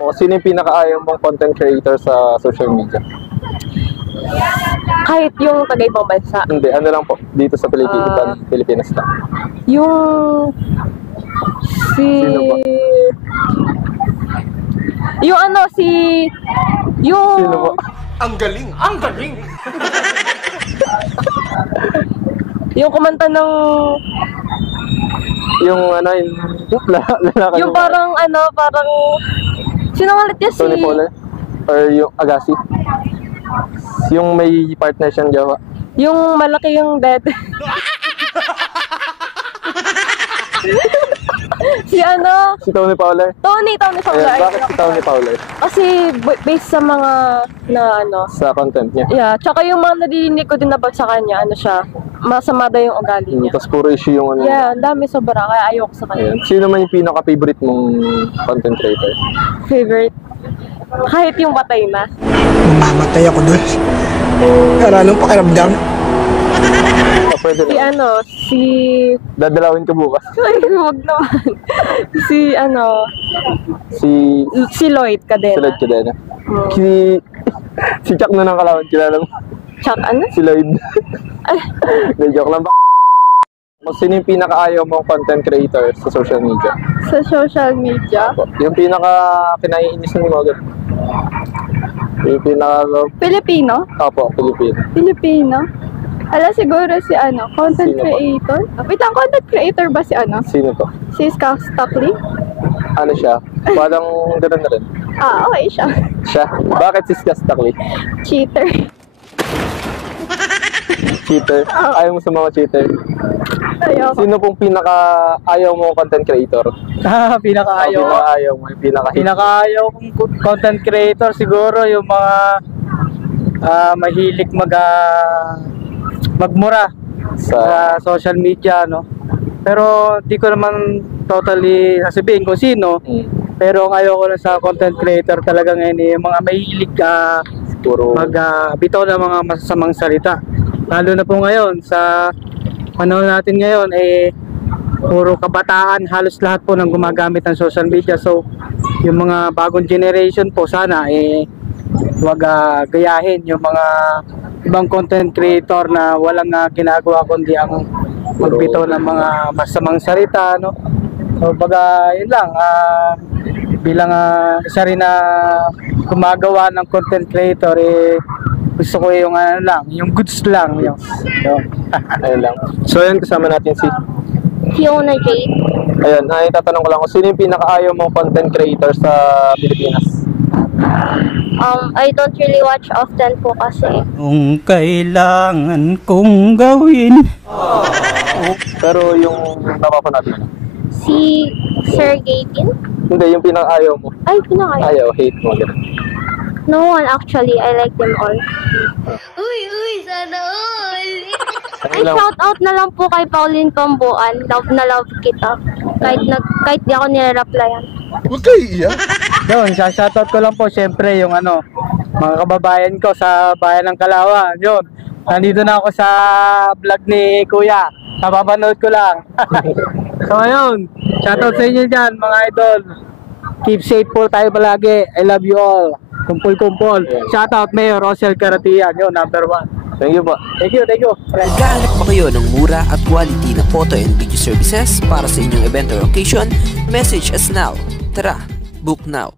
O sino yung pinakaayaw mong content creator sa social media? Kahit yung taga-ibang bansa. Hindi, ano lang po, dito sa Pilipinas lang. Yung... Sino ba? Yung ano, yung... Sino ba? Ang galing! Ang galing! Yung kumanta ng... Yung ano, lalaki Yung parang parang... Sino ulit niya si... Tony Poller? Or yung Agassi? Yung may partner siyang jowa? Yung malaki yung dead. Si Si Tony Poller? Tony Fowler. Bakit si Tony Poller? Kasi based sa mga Sa content niya? Yeah, tsaka yung mga nadidinig ko din about sa kanya, siya, masama daw yung ugali niya. Tapos puro issue yung ano. Yeah, ang dami sobra, kaya ayoko sa kanya. Ayan. Sino man yung pinaka-favorite mong content creator? Favorite? Kahit yung patay na. Mamatay ako doon. Anong pakiramdam? Pwede Si lang. si... Dadalawin ko bukas. Ay, huwag naman. Si Si Lloyd Cadena. Lloyd Cadena. Hmm. Si Chuck na ng Kalawan, kilala mo? Chuck ano? Si Lloyd. Ay, Hindi, joke lang ba? Sino yung pinaka-ayaw mong content creator sa social media? sa social media? Yung pinaka-kinaiinis mo agad. Yung pinaka... Pilipino? Opo, Pilipino. Pilipino? Siguro si content Sino ba? creator? Wait lang, content creator ba si Sino to? Si Stockley? Ano siya? Parang gano'n na rin. Okay siya. Siya? Bakit si Stockley? Cheater. Cheater? Ayaw mo sa mga cheater? Ayoko. Sino pong pinaka-ayaw mo content creator? Pinakaayaw. Pinaka-ayaw mo, yung pinaka-hate. Pinakaayaw kong content creator siguro yung mga mahilig magmura sa social media, no. Pero di ko naman totally sasabihin kung sino. Pero ang ayaw ko lang sa content creator talaga ngayon yung mga mahilig Puro bitaw ng mga masasamang salita. Lalo na po ngayon sa panahon natin ngayon puro kabataan, halos lahat po nang gumagamit ng social media. So yung mga bagong generation po sana wag gayahin yung mga ibang content creator na walang ginagawa kundi ang magbitaw ng mga masamang salita, no. So baga yun lang, bilang isa rin na gumagawa ng content creator, gusto ko yung yung goods lang yung ayun lang. So ayun, kasama natin si Fiona Jade. ayun, tatanong ko lang kung sino yung pinaka-ayaw mong content creator sa Pilipinas? I don't really watch often po kasi. Kung kailangan kong gawin. Pero yung napapanood mo? Si Sergey Tin? Hindi, yung pinaka-ayaw mo. Ay, pinakaya. Ayaw, hate mo. Ganun. No one actually. I like them all. Ano Ay, lang, shout out na lang po kay Pauline Pambuan. Love na love kita. Kahit di ako nire-replyan. Huwag kayo iiyak. yun, shoutout ko lang po syempre yung mga kababayan ko sa bayan ng Kalawan. Yun, nandito na ako sa vlog ni Kuya, napapanood ko lang. So ayun, shoutout sa inyo dyan mga idol. Keep safe po tayo palagi. I love you all. Kumpul. Shoutout Mayor Rosel Caratian, yun, number 1. thank you po. Thank you. Naghahanap ba kayo ng mura at quality na photo and video services para sa inyong event or occasion? Message us now. Tara, book now.